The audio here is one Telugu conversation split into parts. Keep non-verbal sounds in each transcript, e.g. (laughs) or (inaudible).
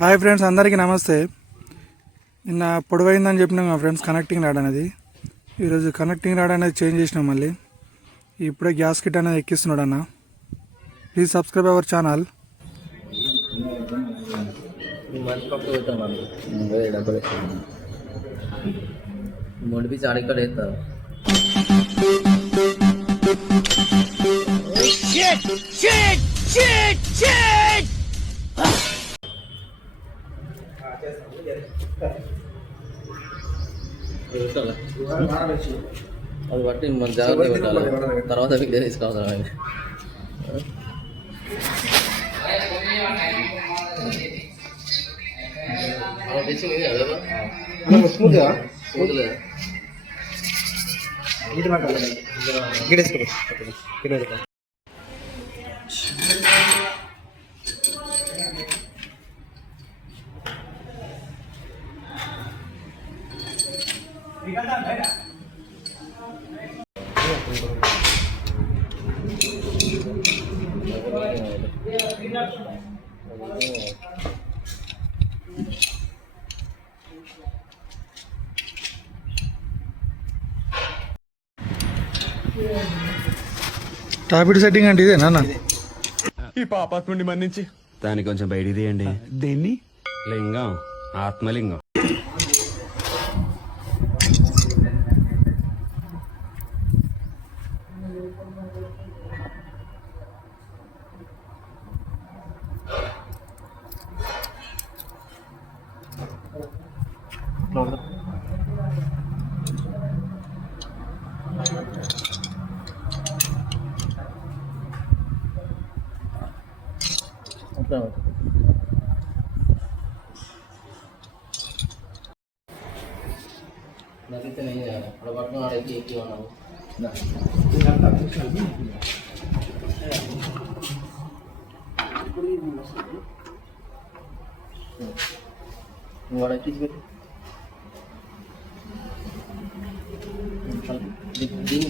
హాయ్ ఫ్రెండ్స్ అందరికీ నమస్తే. నిన్న పొడవైందని చెప్పినాం మా ఫ్రెండ్స్ కనెక్టింగ్ రాడ్ అనేది. ఈరోజు కనెక్టింగ్ రాడ్ అనేది చేంజ్ చేసినాం మళ్ళీ. ఇప్పుడే గ్యాస్ కిట్ అనేది ఎక్కిస్తున్నాడు అన్న. ప్లీజ్ సబ్స్క్రైబ్ అవర్ ఛానల్ నువ్వు మంచి పప్పు పెట్టాను అదే డబ్బులు వేస్తాను మొడిపించి అడిక్కడ వేస్తారు అది బట్టి మన జాగ్రత్త పెట్టాలి తర్వాత మీకు తీసుకోవాలి టీచింగ్ ఇది అదే స్మూత్గా స్మూత్ లేదు టాపిడ్ సెట్టింగ్ అంటే ఇదే నాన్న ఈ పాపాత్మ నుండి మన్నించి. దాన్ని కొంచెం బయటికి తీయండి. దేన్ని? లింగం ఆత్మలింగం. అట్లా నదితే నేను చేయాలి అక్కడ పట్టుకుని ఆడకి ఎక్కి ఉన్నాను నువ్వు వాడు ఎక్కించి పెట్టు దీన్ని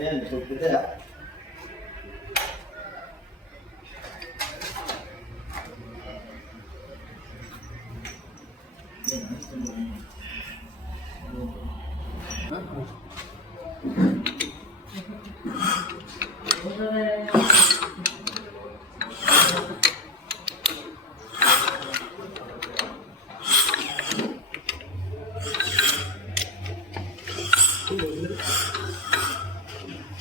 ಏನು ಸೊಪ್ಪಿದೆ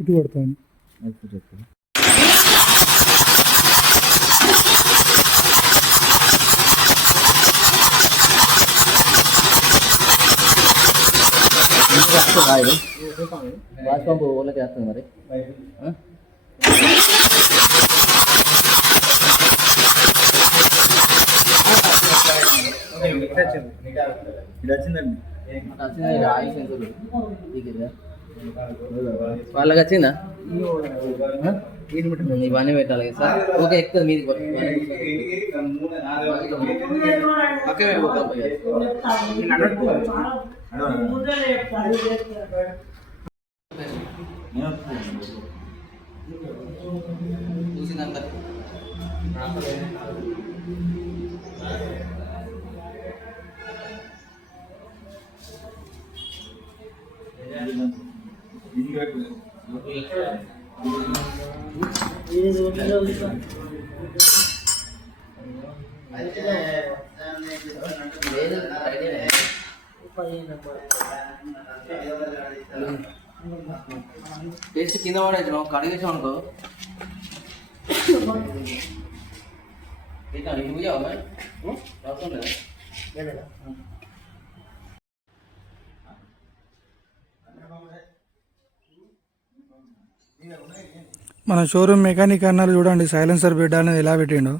ఇటు కొడతాను. వాష్ పంపు ఓలా చేస్తుంది మరి ఆయిల్ సెన్సర్ వాళ్ళకి వచ్చిందా ఇవన్నీ పెట్టాలి సార్. ఓకే ఎక్కువ మీది పక్కన టేస్ట్ కింద పడేది నువ్వు కడిగేసావు అనుకో. ఇట్లా నీకు పోయావా మరి అవసరం లేదా మన షోరూమ్ మెకానిక్ అన్నారు చూడండి సైలెన్సర్ బెడ్ అనేది ఎలా పెట్టిండు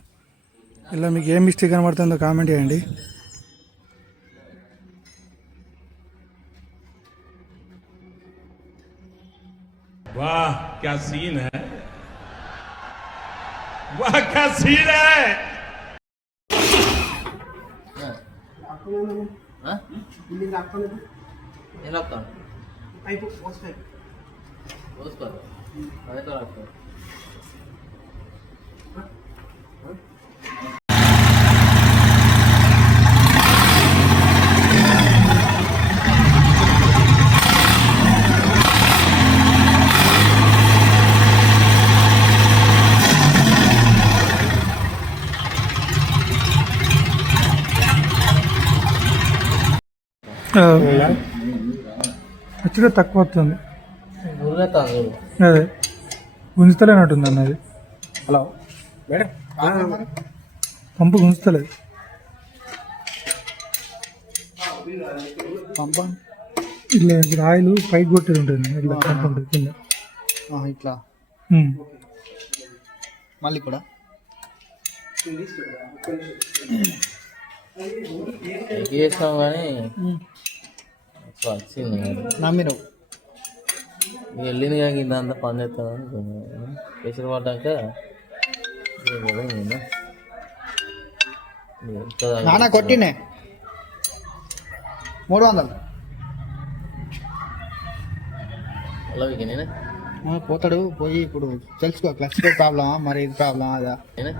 ఇలా మీకు ఏం మిస్టేక్ కనబడుతుందో కామెంట్ చేయండి वाह क्या सीन है वाह क्या सीन है ఆ? ఇల్లు అక్కడ ఎలా వస్తాను అయిపో వస్తాయి పోసుకోవాలి అదే రాసుకో వచ్చుగా తక్కువ వస్తుంది అదే. గుంజుతలేనట్టుంది అన్నది హలో. మేడం పంపు గుంజుతలేదు. పంప? ఇట్లా రాయిలు పైకి కొట్టేది ఉంటుంది. ఇట్లా పంపు ఉంటుంది కింద. ఇట్లా. మళ్ళీ కూడా. చేసినాం కానీ వచ్చింది. నా పడ్డాక ఇక పోయింది. ఎంత తాగి- నాన్న కొట్టినే మూడు వందలు అలా వీకి నేనే ఆ, పోతాడు పోయి ఇప్పుడు తెలుసుకో క్లచ్ ప్రాబ్లమా మరి ఇది ప్రాబ్లమా అదా నేనే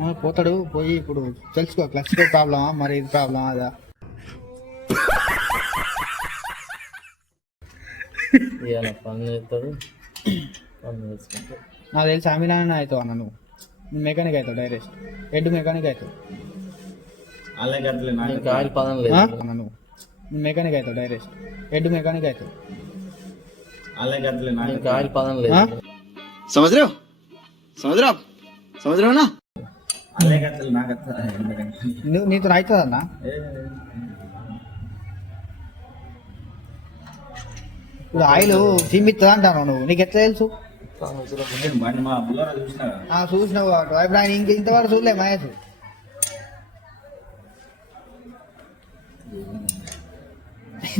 ఆ, పోతాడు పోయి ఇప్పుడు తెలుసుకో క్లచ్ ప్రాబ్లమా మరి ఇది ప్రాబ్లమా అదా ఇవాళ పని చేస్తాడు పని నాకు అవుతావు అన్న నువ్వు. మెకానిక్ అవుతావు డైరెక్ట్ హెడ్ మెకానిక్ అవుతావు. పదం నువ్వు. మెకానిక్ అవుతావు డైరెక్ట్ హెడ్ మెకానిక్ అవుతావు. అలాగే అట్లే నాకు ఆయిల్ పదం లేదు. నీతో అవుతుందన్నా ఇప్పుడు ఆయిల్ సీమిస్తుంది అంటాను నువ్వు నీకు ఎట్లా తెలుసు చూసినావు కాబట్టి. ఇప్పుడు ఆయన ఇంక ఇంతవరకు చూడలే మహేష్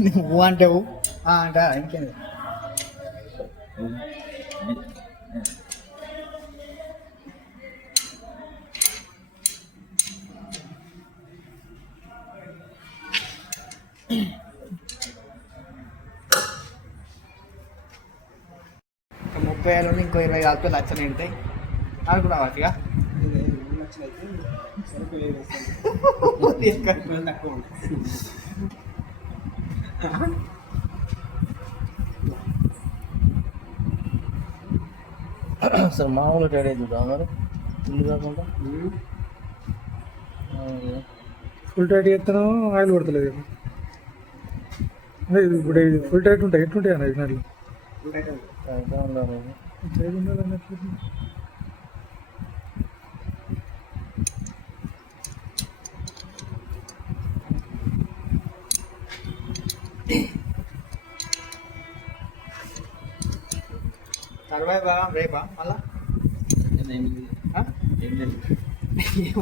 నువ్వు అంటావు ఆ, ఇంకేంది Mm-hmm. ముప్పై ఏళ్ళు ఇంకో ఇరవై కాలితే లక్షలు నిండుతాయి అనుకున్నావా ఇక. అసలు మామూలు టైడ్ అవుతుందా మరి? ఇల్లు కాకుండా. ఫుల్ టైట్ చేస్తాను ఆయిల్ ఇది ఇప్పుడు ఫుల్ టైట్ ఉంటాయి ఎట్లుంటాయి అన్న ఇచ్చినట్లు బాగా రేపా? మళ్ళా? (laughs)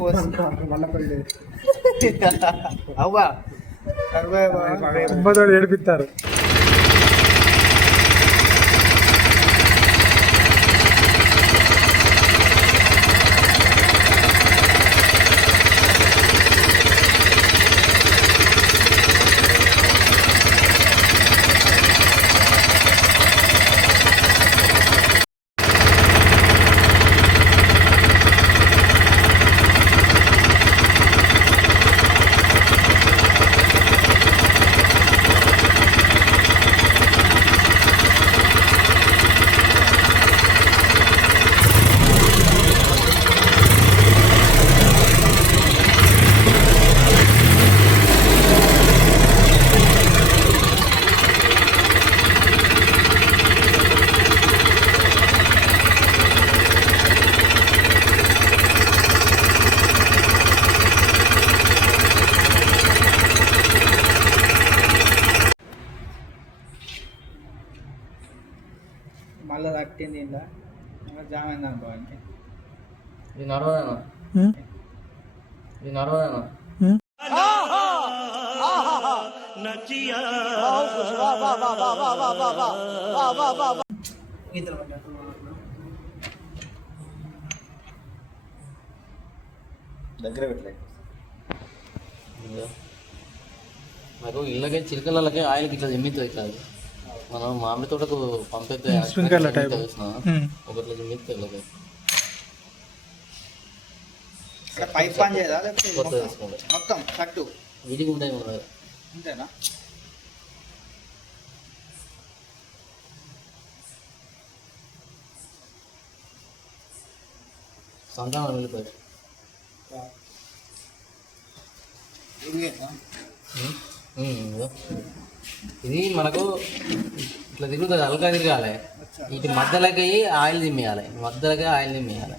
అవ్వా? ఒబ్బతోడు ఏడిపిస్తారు. దగ్గర పెట్టలేదు. నాకు ఇళ్ళకే చిలకలకే ఆయిల్కి ఇట్లా జమ్మితుంది ఇట్లా మనం మామిడి తోటకు పంపితే స్ప్రింక్లర్ల టైప్. ఒకట్లో జమ్మితే ఇళ్ళకి పైప్ పని చేయదా? లేకపోతే మొత్తం? కట్టు? వీటికి ఉంటాయి మన. అంతేనా సంతానం వెళ్ళిపోయి ఇదిగేనా? ఇది మనకు ఇట్లా తిరుగుతుంది అలకా తిరగాలి. ఇటు మధ్యలోకి ఆయిల్ తిమ్మేయాలి. మధ్యలోకి ఆయిల్ తిమ్మేయాలి.